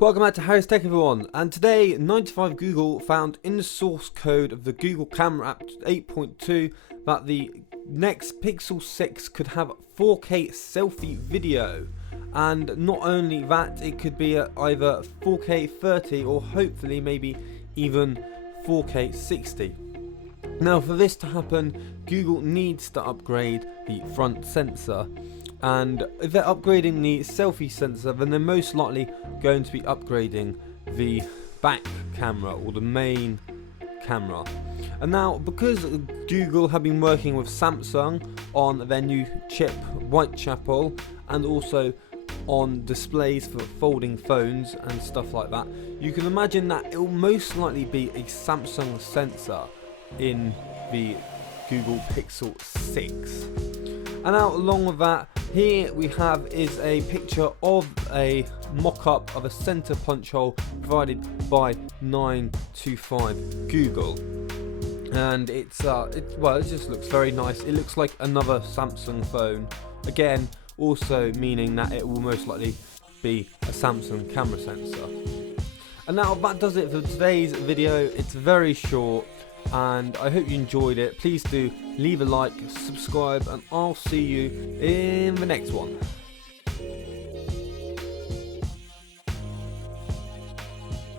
Welcome back to Harry's Tech everyone, and today 95Google found in the source code of the Google Camera App 8.2 that the next Pixel 6 could have 4K selfie video, and not only that, it could be at either 4K 30 or hopefully maybe even 4K 60. Now for this to happen, Google needs to upgrade the front sensor. And if they're upgrading the selfie sensor, then they're most likely going to be upgrading the back camera or the main camera. And now, because Google have been working with Samsung on their new chip Whitechapel and also on displays for folding phones and stuff like that, you can imagine that it will most likely be a Samsung sensor in the Google Pixel 6. And now along with that, here we have is a picture of a mock-up of a center punch hole provided by 9to5 Google, and it just looks very nice. It looks like another Samsung phone, again also meaning that it will most likely be a Samsung camera sensor. And now that does it for today's video. It's very short, and I hope you enjoyed it. Please do leave a like, subscribe, and I'll see you in the next one.